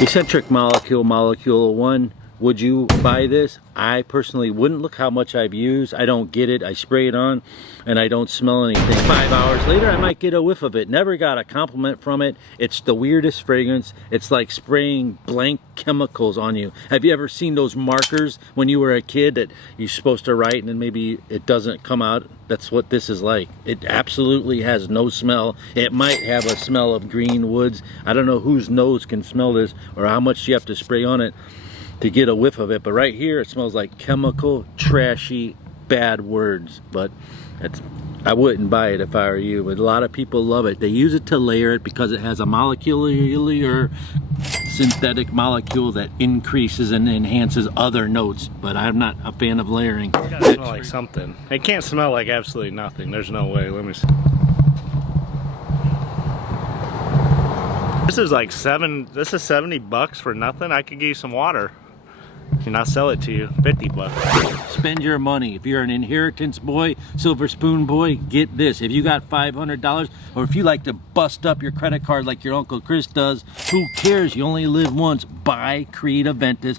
Eccentric Molecule, Molecule 1. Would you buy this? I personally wouldn't. Look how much I've used. I don't get it. I spray it on and I don't smell anything. 5 hours later, I might get a whiff of it. Never got a compliment from it. It's the weirdest fragrance. It's like spraying blank chemicals on you. Have you ever seen those markers when you were a kid that you're supposed to write and then maybe it doesn't come out? That's what this is like. It absolutely has no smell. It might have a smell of green woods. I don't know whose nose can smell this or how much you have to spray on it to get a whiff of it, but right here it smells like chemical, trashy, bad words. But I wouldn't buy it if I were you, but a lot of people love it. They use it to layer it because it has a molecular synthetic molecule that increases and enhances other notes, but I'm not a fan of layering. It gotta smell like something. It can't smell like absolutely nothing. There's no way. Let me see. This is like this is 70 bucks for nothing. I could give you some water and I'll sell it to you. 50 bucks. Spend your money. If you're an inheritance boy, silver spoon boy, get this. If you got $500, or if you like to bust up your credit card like your Uncle Chris does, who cares? You only live once. Buy Creed Aventus.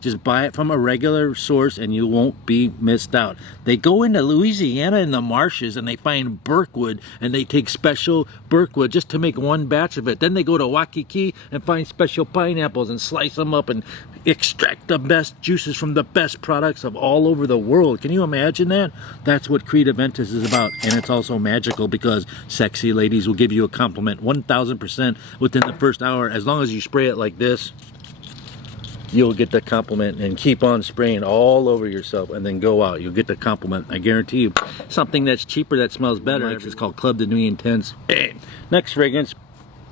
Just buy it from a regular source and you won't be missed out. They go into Louisiana in the marshes and they find Birkwood and they take special Birkwood just to make one batch of it. Then they go to Waikiki and find special pineapples and slice them up and extract the best juices from the best products of all over the world. Can you imagine that? That's what Creed Aventus is about. And it's also magical because sexy ladies will give you a compliment 1000% within the first hour. As long as you spray it like this, you'll get the compliment, and keep on spraying all over yourself and then go out. You'll get the compliment. I guarantee you. Something that's cheaper that smells better. It's called Club de Nuit Intense. Next fragrance.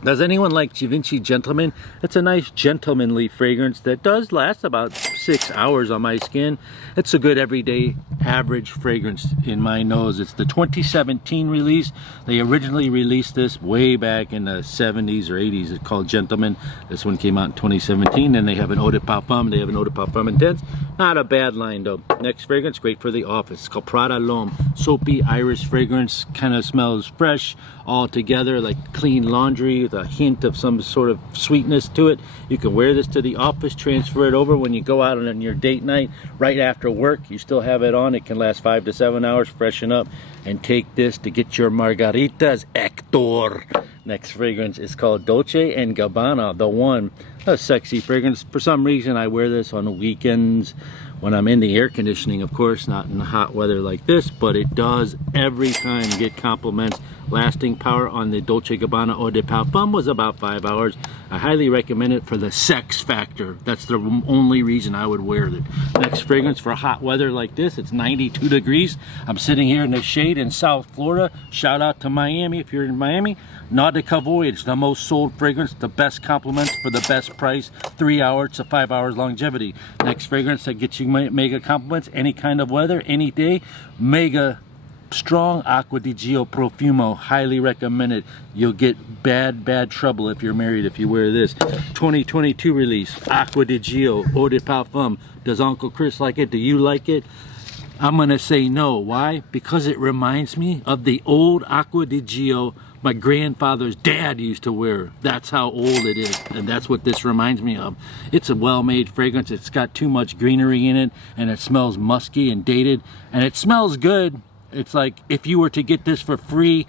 Does anyone like Givenchy Gentleman? It's a nice gentlemanly fragrance that does last about 6 hours on my skin. It's a good everyday average fragrance in my nose. It's the 2017 release. They originally released this way back in the 70s or 80s. It's called Gentleman. This one came out in 2017. Then they have an Eau de Parfum. They have an Eau de Parfum Intense. Not a bad line though. Next fragrance, great for the office. It's called Prada L'Homme. Soapy Irish fragrance. Kind of smells fresh all together, like clean laundry with a hint of some sort of sweetness to it. You can wear this to the office, transfer it over when you go out on your date night, right after work. You still have it on. It can last 5 to 7 hours. Freshen up and take this to get your margaritas, Hector. Next fragrance is called Dolce & Gabbana, the one. A sexy fragrance. For some reason, I wear this on the weekends when I'm in the air conditioning, of course, not in hot weather like this, but it does every time get compliments. Lasting power on the Dolce & Gabbana Eau de Parfum was about 5 hours. I highly recommend it for the sex factor. That's the only reason I would wear it. Next fragrance for hot weather like this. It's 92 degrees. I'm sitting here in the shade in South Florida. Shout out to Miami if you're in Miami. Nautica Voyage, the most sold fragrance, the best compliments for the best price. 3 hours to 5 hours longevity. Next fragrance that gets you mega compliments any kind of weather, any day. Mega strong Acqua di Gio Profumo, highly recommended. You'll get bad trouble if you're married if you wear this. 2022 release, Acqua di Gio Eau de Parfum. Does Uncle Chris like it? Do you like it? I'm gonna say no. Why? Because it reminds me of the old Acqua di Gio my grandfather's dad used to wear. That's how old it is, and that's what this reminds me of. It's a well-made fragrance. It's got too much greenery in it, and it smells musky and dated, and it smells good. It's like if you were to get this for free,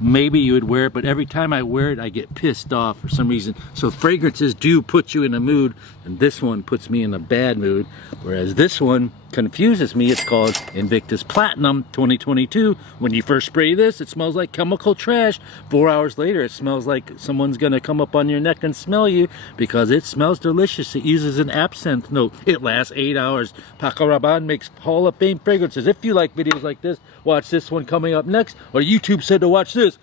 maybe you would wear it, but every time I wear it, I get pissed off for some reason. So fragrances do put you in a mood, and this one puts me in a bad mood, whereas this one confuses me. It's called Invictus Platinum 2022. When you first spray this, it smells like chemical trash. 4 hours later, it smells like someone's gonna come up on your neck and smell you because it smells delicious. It uses an absinthe note. It lasts 8 hours. Paco Rabanne makes Hall of Fame fragrances. If you like videos like this, watch this one coming up next. Or YouTube said to watch this.